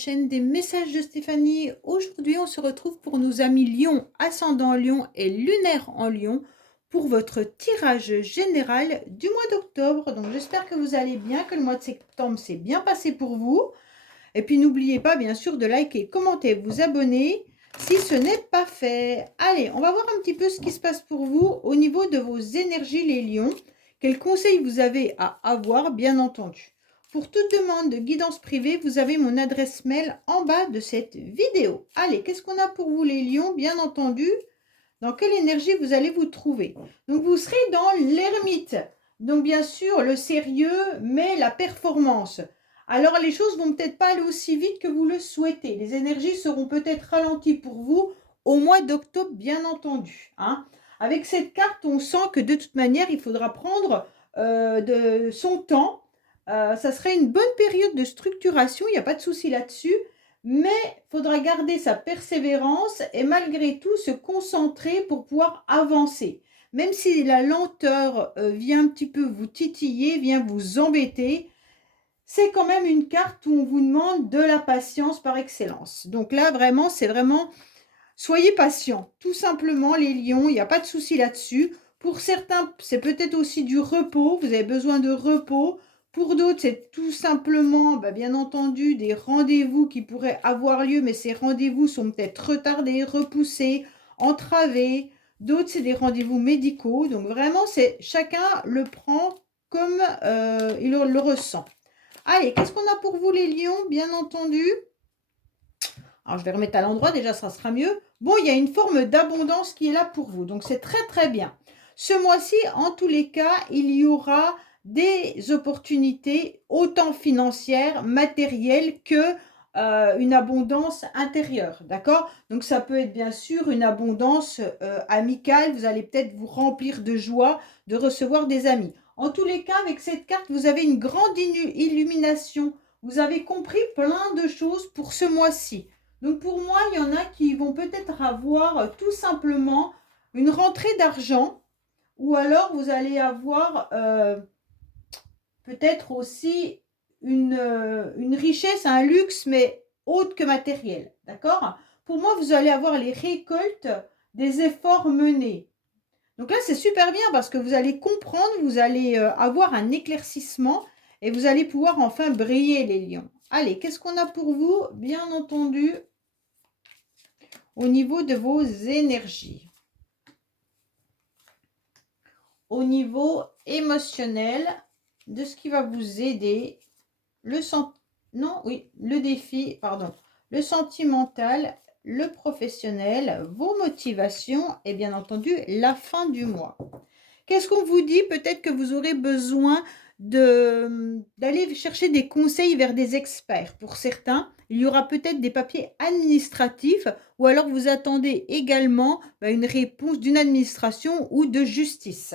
chaîne des messages de Stéphanie. Aujourd'hui, on se retrouve pour nos amis Lion, ascendant Lion et lunaire en Lion pour votre tirage général du mois d'octobre. Donc, j'espère que vous allez bien, que le mois de septembre s'est bien passé pour vous. Et puis, n'oubliez pas, bien sûr, de liker, commenter, vous abonner si ce n'est pas fait. Allez, on va voir un petit peu ce qui se passe pour vous au niveau de vos énergies, les lions. Quels conseils vous avez à avoir, bien entendu. Pour toute demande de guidance privée, vous avez mon adresse mail en bas de cette vidéo. Allez, qu'est-ce qu'on a pour vous, les lions, bien entendu? Dans quelle énergie vous allez vous trouver? Donc, vous serez dans l'ermite. Donc, bien sûr, le sérieux, mais la performance. Alors, les choses vont peut-être pas aller aussi vite que vous le souhaitez. Les énergies seront peut-être ralenties pour vous au mois d'octobre, bien entendu. Hein. Avec cette carte, on sent que de toute manière, il faudra prendre de son temps. Ça serait une bonne période de structuration, il n'y a pas de souci là-dessus. Mais il faudra garder sa persévérance et malgré tout se concentrer pour pouvoir avancer. Même si la lenteur vient un petit peu vous titiller, vient vous embêter, c'est quand même une carte où on vous demande de la patience par excellence. Donc là, vraiment, c'est vraiment, soyez patient. Tout simplement, les lions, il n'y a pas de souci là-dessus. Pour certains, c'est peut-être aussi du repos. Vous avez besoin de repos. Pour d'autres, c'est tout simplement, bien entendu, des rendez-vous qui pourraient avoir lieu, mais ces rendez-vous sont peut-être retardés, repoussés, entravés. D'autres, c'est des rendez-vous médicaux. Donc vraiment, c'est chacun le prend comme il le ressent. Allez, qu'est-ce qu'on a pour vous, les lions, bien entendu? Alors, je vais remettre à l'endroit, déjà, ça sera mieux. Bon, il y a une forme d'abondance qui est là pour vous, donc c'est très, très bien. Ce mois-ci, en tous les cas, il y aura des opportunités, autant financières, matérielles, que une abondance intérieure, d'accord? Donc, ça peut être bien sûr une abondance amicale. Vous allez peut-être vous remplir de joie de recevoir des amis. En tous les cas, avec cette carte, vous avez une grande illumination. Vous avez compris plein de choses pour ce mois-ci. Donc pour moi, il y en a qui vont peut-être avoir tout simplement une rentrée d'argent ou alors vous allez avoir peut-être aussi une richesse, un luxe, mais autre que matériel. D'accord? Pour moi, vous allez avoir les récoltes des efforts menés. Donc là, c'est super bien parce que vous allez comprendre, vous allez avoir un éclaircissement et vous allez pouvoir enfin briller, les lions. Allez, qu'est-ce qu'on a pour vous? Bien entendu, au niveau de vos énergies. Au niveau émotionnel, de ce qui va vous aider, le défi, pardon, le sentimental, le professionnel, vos motivations et bien entendu la fin du mois. Qu'est-ce qu'on vous dit? Peut-être que vous aurez besoin d'aller chercher des conseils vers des experts. Pour certains, il y aura peut-être des papiers administratifs ou alors vous attendez également une réponse d'une administration ou de justice.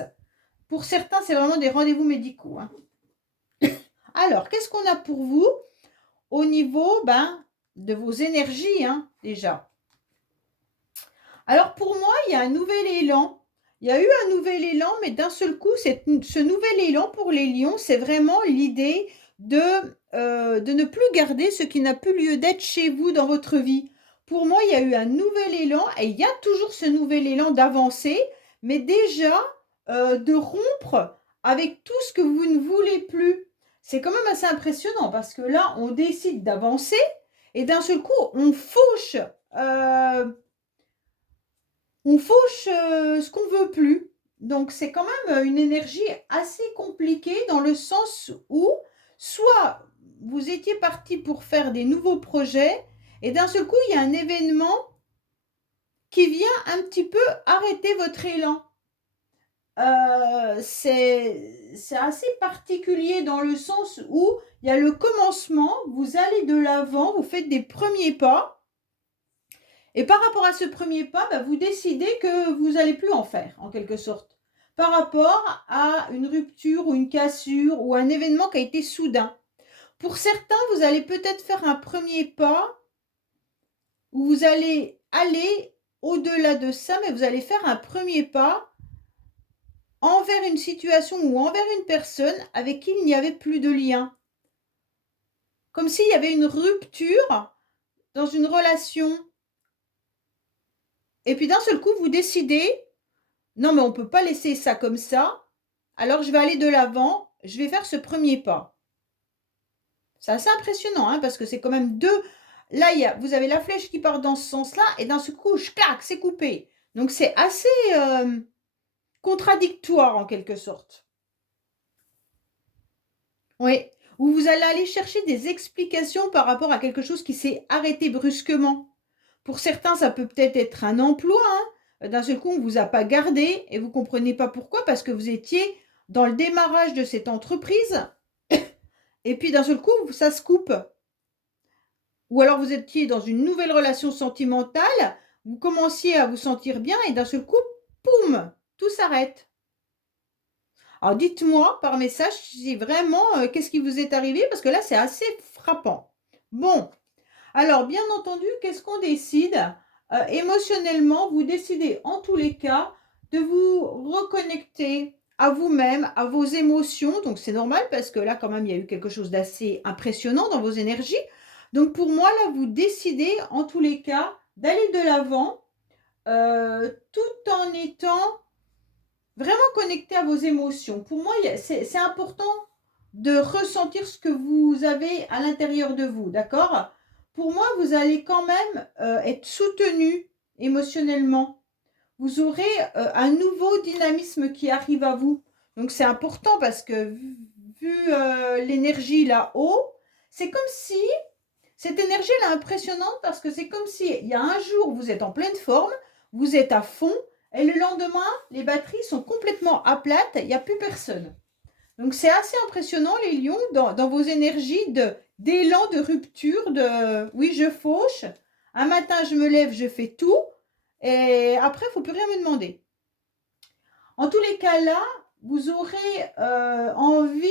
Pour certains, c'est vraiment des rendez-vous médicaux. Hein. Alors, qu'est-ce qu'on a pour vous au niveau de vos énergies déjà? Alors, pour moi, il y a un nouvel élan. Il y a eu un nouvel élan, mais d'un seul coup, ce nouvel élan pour les lions, c'est vraiment l'idée de ne plus garder ce qui n'a plus lieu d'être chez vous dans votre vie. Pour moi, il y a eu un nouvel élan et il y a toujours ce nouvel élan d'avancer, mais déjà de rompre avec tout ce que vous ne voulez plus. C'est quand même assez impressionnant parce que là, on décide d'avancer et d'un seul coup, on fauche ce qu'on veut plus. Donc, c'est quand même une énergie assez compliquée dans le sens où, soit vous étiez parti pour faire des nouveaux projets, et d'un seul coup, il y a un événement qui vient un petit peu arrêter votre élan. C'est assez particulier dans le sens où il y a le commencement, vous allez de l'avant, vous faites des premiers pas, et par rapport à ce premier pas, vous décidez que vous n'allez plus en faire, en quelque sorte. Par rapport à une rupture ou une cassure ou un événement qui a été soudain. Pour certains, vous allez peut-être faire un premier pas où vous allez aller au-delà de ça, mais vous allez faire un premier pas envers une situation ou envers une personne avec qui il n'y avait plus de lien. Comme s'il y avait une rupture dans une relation, et puis d'un seul coup, vous décidez, non, mais on ne peut pas laisser ça comme ça, alors je vais aller de l'avant, je vais faire ce premier pas. C'est assez impressionnant, hein, parce que c'est quand même deux. Là, vous avez la flèche qui part dans ce sens-là, et d'un seul coup, clac, c'est coupé. Donc c'est assez contradictoire en quelque sorte. Oui, ou vous allez aller chercher des explications par rapport à quelque chose qui s'est arrêté brusquement. Pour certains, ça peut peut-être être un emploi, hein. D'un seul coup, on ne vous a pas gardé et vous ne comprenez pas pourquoi, parce que vous étiez dans le démarrage de cette entreprise et puis d'un seul coup, ça se coupe. Ou alors vous étiez dans une nouvelle relation sentimentale, vous commenciez à vous sentir bien et d'un seul coup, poum, tout s'arrête. Alors dites-moi par message si vraiment, qu'est-ce qui vous est arrivé, parce que là, c'est assez frappant. Bon, alors bien entendu, qu'est-ce qu'on décide? Émotionnellement, vous décidez en tous les cas de vous reconnecter à vous-même, à vos émotions. Donc c'est normal parce que là, quand même, il y a eu quelque chose d'assez impressionnant dans vos énergies. Donc pour moi, là, vous décidez en tous les cas d'aller de l'avant tout en étant vraiment connecté à vos émotions. Pour moi, c'est important de ressentir ce que vous avez à l'intérieur de vous, d'accord? Pour moi, vous allez quand même être soutenu émotionnellement. Vous aurez un nouveau dynamisme qui arrive à vous. Donc c'est important parce que vu l'énergie là-haut, c'est comme si cette énergie elle est impressionnante parce que c'est comme si il y a un jour vous êtes en pleine forme, vous êtes à fond et le lendemain les batteries sont complètement à plate, il n'y a plus personne. Donc c'est assez impressionnant les lions dans vos énergies d'élan, de rupture, de oui je fauche, un matin je me lève, je fais tout et après il ne faut plus rien me demander. En tous les cas là, vous aurez envie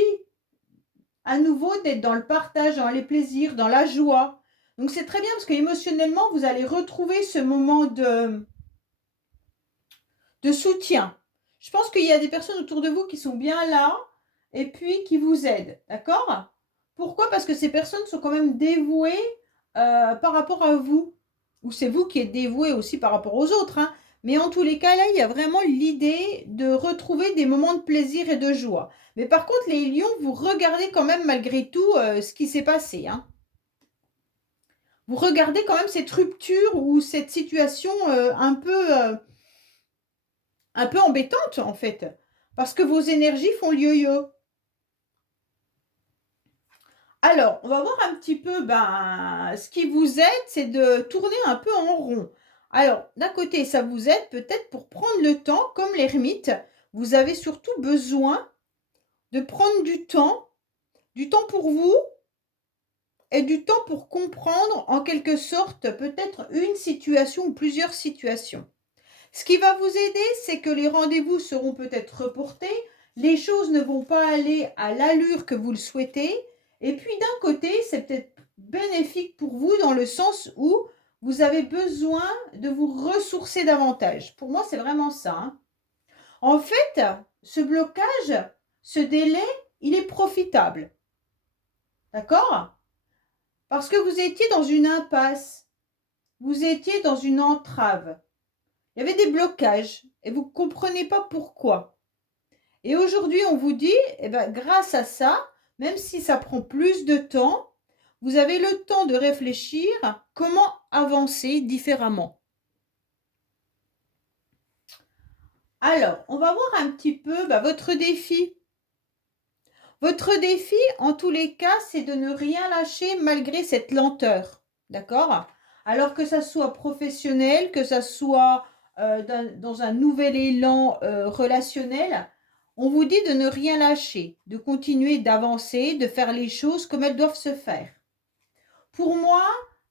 à nouveau d'être dans le partage, dans les plaisirs, dans la joie. Donc c'est très bien parce qu'émotionnellement, vous allez retrouver ce moment de soutien. Je pense qu'il y a des personnes autour de vous qui sont bien là et puis qui vous aident. D'accord? Pourquoi? Parce que ces personnes sont quand même dévouées par rapport à vous. Ou c'est vous qui êtes dévoué aussi par rapport aux autres. Hein. Mais en tous les cas, là, il y a vraiment l'idée de retrouver des moments de plaisir et de joie. Mais par contre, les lions, vous regardez quand même malgré tout ce qui s'est passé. Hein. Vous regardez quand même cette rupture ou cette situation un peu embêtante en fait. Parce que vos énergies font le yo-yo. Alors, on va voir un petit peu, ce qui vous aide, c'est de tourner un peu en rond. Alors, d'un côté, ça vous aide peut-être pour prendre le temps, comme l'ermite. Vous avez surtout besoin de prendre du temps pour vous et du temps pour comprendre en quelque sorte peut-être une situation ou plusieurs situations. Ce qui va vous aider, c'est que les rendez-vous seront peut-être reportés, les choses ne vont pas aller à l'allure que vous le souhaitez, et puis d'un côté, c'est peut-être bénéfique pour vous dans le sens où vous avez besoin de vous ressourcer davantage. Pour moi, c'est vraiment ça. Hein. En fait, ce blocage, ce délai, il est profitable. D'accord? Parce que vous étiez dans une impasse, vous étiez dans une entrave. Il y avait des blocages et vous ne comprenez pas pourquoi. Et aujourd'hui, on vous dit, grâce à ça, même si ça prend plus de temps, vous avez le temps de réfléchir comment avancer différemment. Alors, on va voir un petit peu votre défi. Votre défi, en tous les cas, c'est de ne rien lâcher malgré cette lenteur. D'accord? Alors que ça soit professionnel, que ça soit dans un nouvel élan relationnel, on vous dit de ne rien lâcher, de continuer d'avancer, de faire les choses comme elles doivent se faire. Pour moi,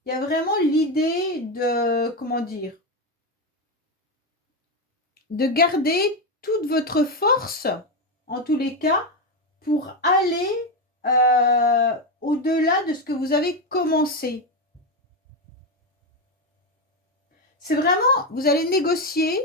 il y a vraiment l'idée de, comment dire, de garder toute votre force, en tous les cas, pour aller au-delà de ce que vous avez commencé. C'est vraiment, vous allez négocier,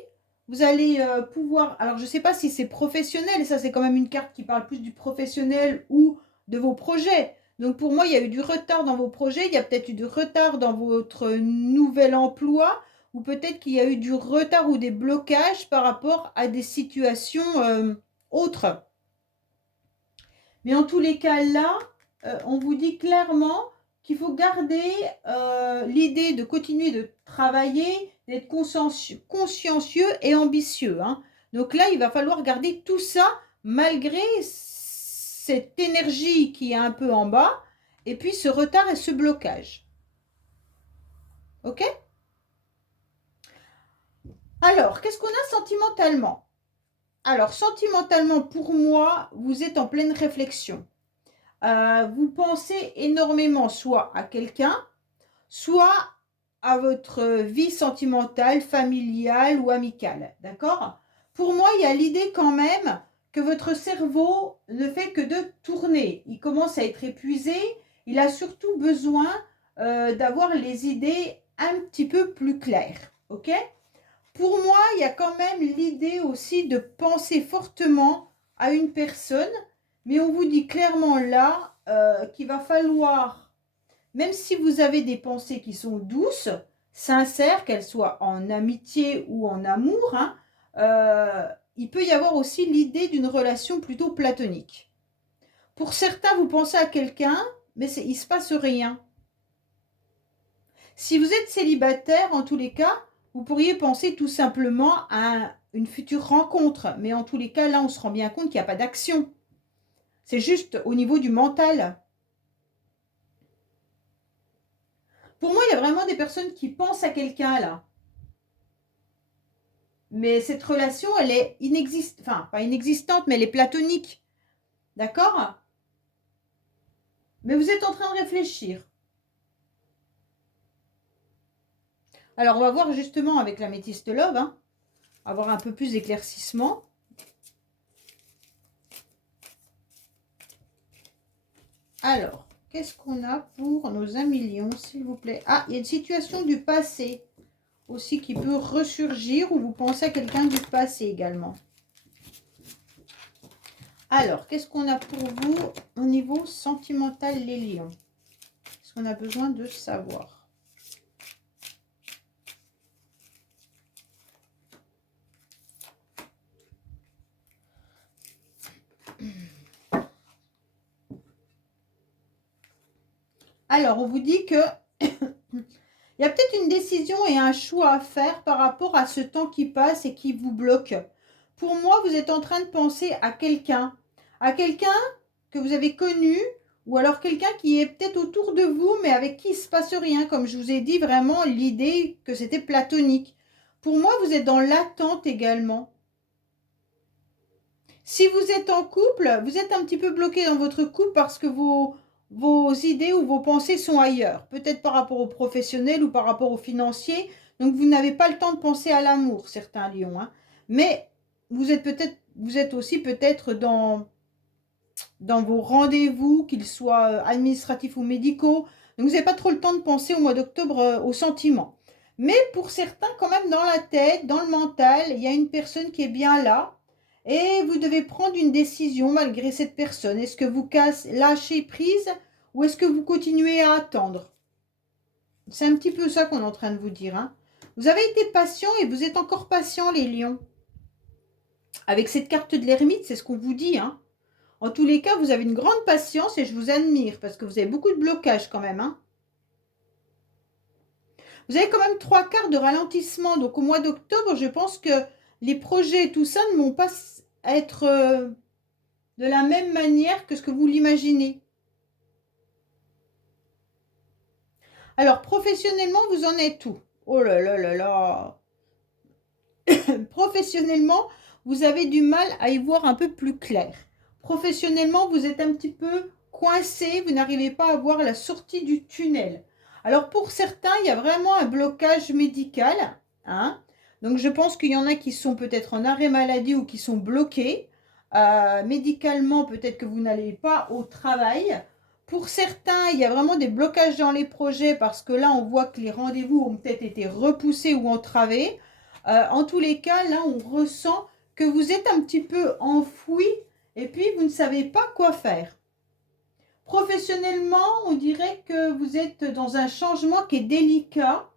vous allez pouvoir, alors je ne sais pas si c'est professionnel, et ça c'est quand même une carte qui parle plus du professionnel ou de vos projets. Donc pour moi, il y a eu du retard dans vos projets, il y a peut-être eu du retard dans votre nouvel emploi, ou peut-être qu'il y a eu du retard ou des blocages par rapport à des situations autres. Mais en tous les cas, là, on vous dit clairement qu'il faut garder l'idée de continuer de travailler, d'être consciencieux et ambitieux. Hein. Donc là, il va falloir garder tout ça malgré cette énergie qui est un peu en bas et puis ce retard et ce blocage. Ok? Alors, qu'est-ce qu'on a sentimentalement? Alors, sentimentalement, pour moi, vous êtes en pleine réflexion. Vous pensez énormément soit à quelqu'un, soit à votre vie sentimentale, familiale ou amicale. D'accord? Pour moi, il y a l'idée quand même que votre cerveau ne fait que de tourner. Il commence à être épuisé. Il a surtout besoin d'avoir les idées un petit peu plus claires. Ok? Pour moi, il y a quand même l'idée aussi de penser fortement à une personne, mais on vous dit clairement là qu'il va falloir, même si vous avez des pensées qui sont douces, sincères, qu'elles soient en amitié ou en amour, hein, il peut y avoir aussi l'idée d'une relation plutôt platonique. Pour certains, vous pensez à quelqu'un, mais il ne se passe rien. Si vous êtes célibataire, en tous les cas, vous pourriez penser tout simplement à une future rencontre. Mais en tous les cas, là, on se rend bien compte qu'il n'y a pas d'action. C'est juste au niveau du mental. Pour moi, il y a vraiment des personnes qui pensent à quelqu'un, là. Mais cette relation, elle est inexistante. Enfin, pas inexistante, mais elle est platonique. D'accord? Mais vous êtes en train de réfléchir. Alors, on va voir justement avec l'améthyste love, hein, avoir un peu plus d'éclaircissement. Alors, qu'est-ce qu'on a pour nos 1 million, s'il vous plaît? Ah, il y a une situation du passé aussi qui peut ressurgir ou vous pensez à quelqu'un du passé également. Alors, qu'est-ce qu'on a pour vous au niveau sentimental, les lions? Qu'est-ce qu'on a besoin de savoir? Alors, on vous dit que il y a peut-être une décision et un choix à faire par rapport à ce temps qui passe et qui vous bloque. Pour moi, vous êtes en train de penser à quelqu'un que vous avez connu ou alors quelqu'un qui est peut-être autour de vous mais avec qui il ne se passe rien. Comme je vous ai dit, vraiment l'idée que c'était platonique. Pour moi, vous êtes dans l'attente également. Si vous êtes en couple, vous êtes un petit peu bloqué dans votre couple parce que vos idées ou vos pensées sont ailleurs. Peut-être par rapport au professionnel ou par rapport au financier. Donc, vous n'avez pas le temps de penser à l'amour, certains lions. Hein. Mais vous êtes aussi peut-être dans vos rendez-vous, qu'ils soient administratifs ou médicaux. Donc, vous n'avez pas trop le temps de penser au mois d'octobre aux sentiments. Mais pour certains, quand même, dans la tête, dans le mental, il y a une personne qui est bien là. Et vous devez prendre une décision malgré cette personne. Est-ce que vous lâchez prise ou est-ce que vous continuez à attendre? C'est un petit peu ça qu'on est en train de vous dire. Hein. Vous avez été patient et vous êtes encore patient, les lions. Avec cette carte de l'ermite, c'est ce qu'on vous dit. Hein. En tous les cas, vous avez une grande patience et je vous admire parce que vous avez beaucoup de blocages quand même. Hein. Vous avez quand même 3/4 de ralentissement. Donc au mois d'octobre, je pense que les projets et tout ça ne vont pas être de la même manière que ce que vous l'imaginez. Alors, professionnellement, vous en êtes où? Oh là là là là. Professionnellement, vous avez du mal à y voir un peu plus clair. Professionnellement, vous êtes un petit peu coincé, vous n'arrivez pas à voir la sortie du tunnel. Alors, pour certains, il y a vraiment un blocage médical. Hein. Donc, je pense qu'il y en a qui sont peut-être en arrêt maladie ou qui sont bloqués. Médicalement, peut-être que vous n'allez pas au travail. Pour certains, il y a vraiment des blocages dans les projets parce que là, on voit que les rendez-vous ont peut-être été repoussés ou entravés. En tous les cas, là, on ressent que vous êtes un petit peu enfoui et puis vous ne savez pas quoi faire. Professionnellement, on dirait que vous êtes dans un changement qui est délicat,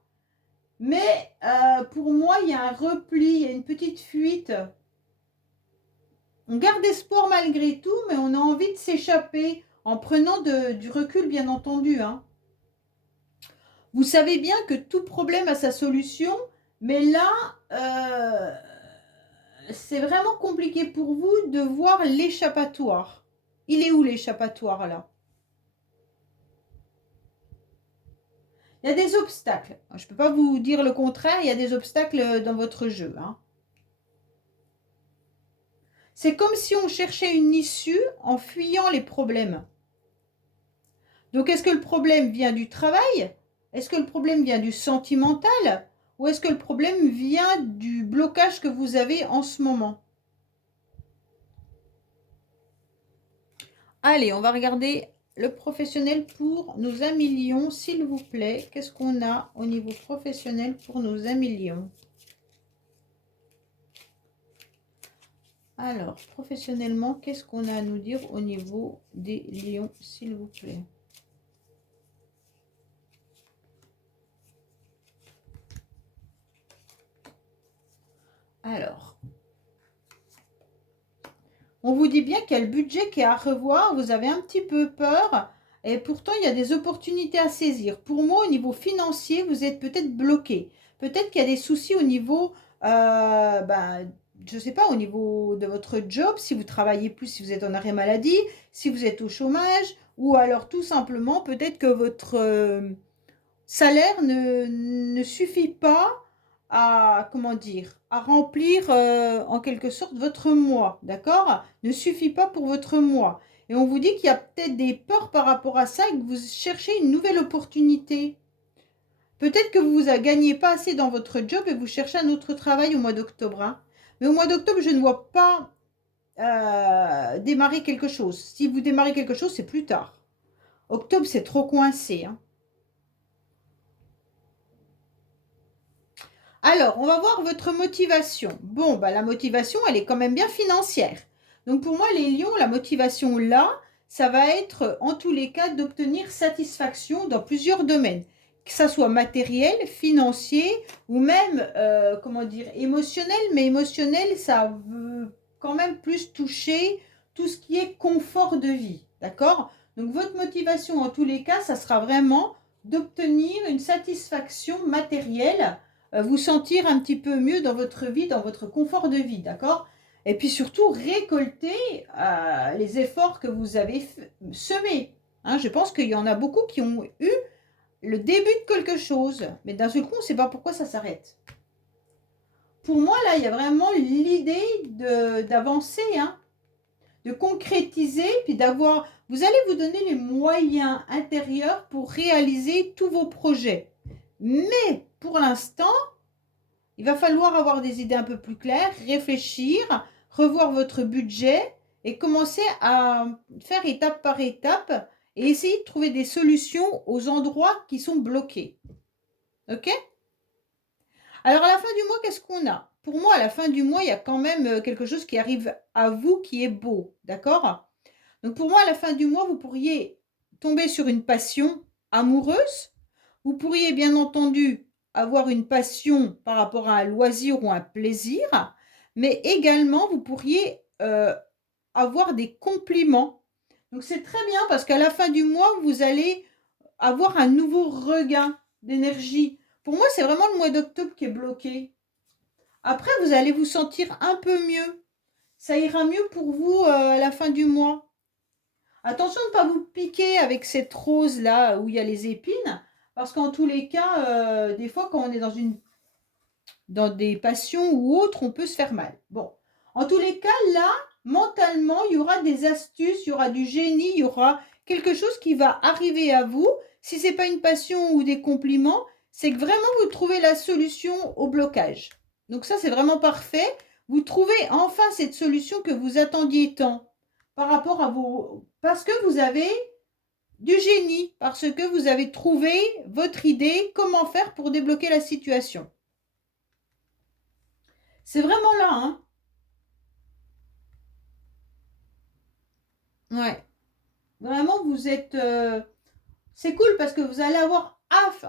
mais pour moi, il y a un repli, il y a une petite fuite. On garde espoir malgré tout, mais on a envie de s'échapper en prenant du recul, bien entendu, hein. Vous savez bien que tout problème a sa solution, mais là, c'est vraiment compliqué pour vous de voir l'échappatoire. Il est où l'échappatoire là? Il y a des obstacles. Je ne peux pas vous dire le contraire, il y a des obstacles dans votre jeu, hein. C'est comme si on cherchait une issue en fuyant les problèmes. Donc, est-ce que le problème vient du travail? Est-ce que le problème vient du sentimental? Ou est-ce que le problème vient du blocage que vous avez en ce moment? Allez, on va regarder le professionnel pour nos 1 million, s'il vous plaît. Qu'est-ce qu'on a au niveau professionnel pour nos 1 million? Alors, professionnellement, qu'est-ce qu'on a à nous dire au niveau des lions, s'il vous plaît? Alors, on vous dit bien qu'il y a le budget qui est à revoir, vous avez un petit peu peur, et pourtant il y a des opportunités à saisir. Pour moi, au niveau financier, vous êtes peut-être bloqué. Peut-être qu'il y a des soucis au niveau, je ne sais pas, au niveau de votre job, si vous travaillez plus, si vous êtes en arrêt maladie, si vous êtes au chômage, ou alors tout simplement, peut-être que votre salaire ne suffit pas à, comment dire, à remplir en quelque sorte votre mois, d'accord? Ne suffit pas pour votre mois. Et on vous dit qu'il y a peut-être des peurs par rapport à ça et que vous cherchez une nouvelle opportunité. Peut-être que vous ne gagnez pas assez dans votre job et vous cherchez un autre travail au mois d'octobre, hein. Mais au mois d'octobre, je ne vois pas démarrer quelque chose. Si vous démarrez quelque chose, c'est plus tard. Octobre, c'est trop coincé, hein. Alors, on va voir votre motivation. Bon, bah, la motivation, elle est quand même bien financière. Donc, pour moi, les lions, la motivation là, ça va être en tous les cas d'obtenir satisfaction dans plusieurs domaines. Que ça soit matériel, financier ou même, comment dire, émotionnel. Mais émotionnel, ça veut quand même plus toucher tout ce qui est confort de vie. D'accord? Donc, votre motivation, en tous les cas, ça sera vraiment d'obtenir une satisfaction matérielle, vous sentir un petit peu mieux dans votre vie, dans votre confort de vie, d'accord? Et puis surtout, récolter les efforts que vous avez semés, hein. Je pense qu'il y en a beaucoup qui ont eu le début de quelque chose, mais d'un seul coup, on ne sait pas pourquoi ça s'arrête. Pour moi, là, il y a vraiment l'idée d'avancer, hein, de concrétiser, puis d'avoir... Vous allez vous donner les moyens intérieurs pour réaliser tous vos projets. Mais pour l'instant, il va falloir avoir des idées un peu plus claires, réfléchir, revoir votre budget et commencer à faire étape par étape et essayer de trouver des solutions aux endroits qui sont bloqués. Ok? Alors à la fin du mois, qu'est-ce qu'on a? Pour moi, à la fin du mois, il y a quand même quelque chose qui arrive à vous qui est beau. D'accord? Donc pour moi, à la fin du mois, vous pourriez tomber sur une passion amoureuse. Vous pourriez bien entendu avoir une passion par rapport à un loisir ou un plaisir, mais également vous pourriez avoir des compliments. Donc c'est très bien parce qu'à la fin du mois, vous allez avoir un nouveau regain d'énergie. Pour moi, c'est vraiment le mois d'octobre qui est bloqué. Après, vous allez vous sentir un peu mieux. Ça ira mieux pour vous à la fin du mois. Attention de ne pas vous piquer avec cette rose-là où il y a les épines, parce qu'en tous les cas, des fois, quand on est dans des passions ou autres, on peut se faire mal. Bon, en tous les cas, là, mentalement, il y aura des astuces, il y aura du génie, il y aura quelque chose qui va arriver à vous. Si ce n'est pas une passion ou des compliments, c'est que vraiment vous trouvez la solution au blocage. Donc ça, c'est vraiment parfait. Vous trouvez enfin cette solution que vous attendiez tant par rapport à vos... Parce que vous avez du génie, parce que vous avez trouvé votre idée, comment faire pour débloquer la situation. C'est vraiment là, hein. Ouais. Vraiment, vous êtes... c'est cool parce que vous allez avoir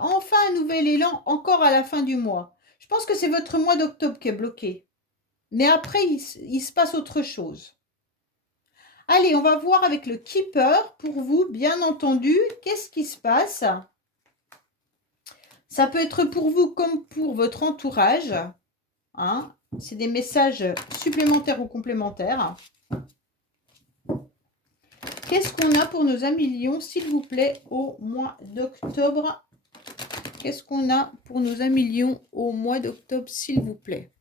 enfin un nouvel élan encore à la fin du mois. Je pense que c'est votre mois d'octobre qui est bloqué. Mais après, il se passe autre chose. Allez, on va voir avec le Keeper pour vous, bien entendu, qu'est-ce qui se passe. Ça peut être pour vous comme pour votre entourage. Hein. C'est des messages supplémentaires ou complémentaires. Qu'est-ce qu'on a pour nos amis lions, s'il vous plaît, au mois d'octobre? Qu'est-ce qu'on a pour nos amis lions au mois d'octobre, s'il vous plaît?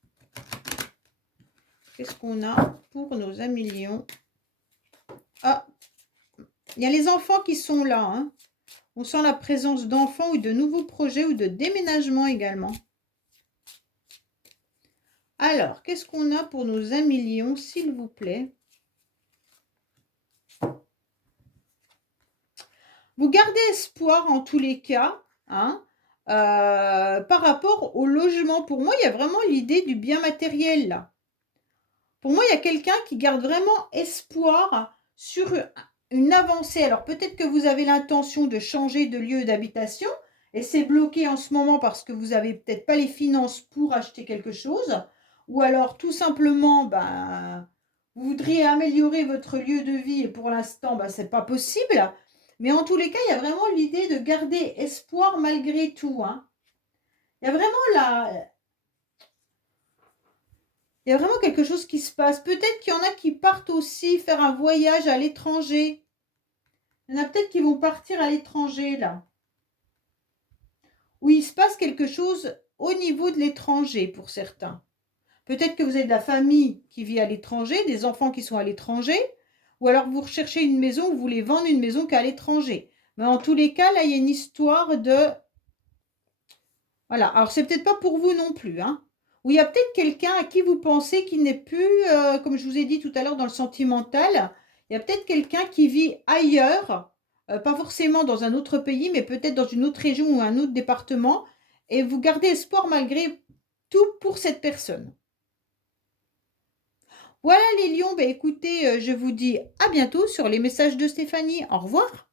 Qu'est-ce qu'on a pour nos amis lions? Ah, il y a les enfants qui sont là. Hein. On sent la présence d'enfants ou de nouveaux projets ou de déménagement également. Alors, qu'est-ce qu'on a pour nos amis lions, s'il vous plaît? Vous gardez espoir en tous les cas, hein, par rapport au logement. Pour moi, il y a vraiment l'idée du bien matériel là. Pour moi, il y a quelqu'un qui garde vraiment espoir sur une avancée. Alors peut-être que vous avez l'intention de changer de lieu d'habitation et c'est bloqué en ce moment parce que vous n'avez peut-être pas les finances pour acheter quelque chose. Ou alors tout simplement, vous voudriez améliorer votre lieu de vie et pour l'instant, ce n'est pas possible. Mais en tous les cas, il y a vraiment l'idée de garder espoir malgré tout. Hein. Il y a vraiment il y a vraiment quelque chose qui se passe. Peut-être qu'il y en a qui partent aussi faire un voyage à l'étranger. Il y en a peut-être qui vont partir à l'étranger, là. Où il se passe quelque chose au niveau de l'étranger pour certains. Peut-être que vous avez de la famille qui vit à l'étranger, des enfants qui sont à l'étranger, ou alors vous recherchez une maison, vous voulez vendre une maison qui est à l'étranger. Mais en tous les cas, là, il y a une histoire de... Voilà. Alors, c'est peut-être pas pour vous non plus, hein. Ou il y a peut-être quelqu'un à qui vous pensez qui n'est plus, comme je vous ai dit tout à l'heure, dans le sentimental. Il y a peut-être quelqu'un qui vit ailleurs, pas forcément dans un autre pays, mais peut-être dans une autre région ou un autre département. Et vous gardez espoir malgré tout pour cette personne. Voilà les lions, écoutez, je vous dis à bientôt sur les messages de Stéphanie. Au revoir.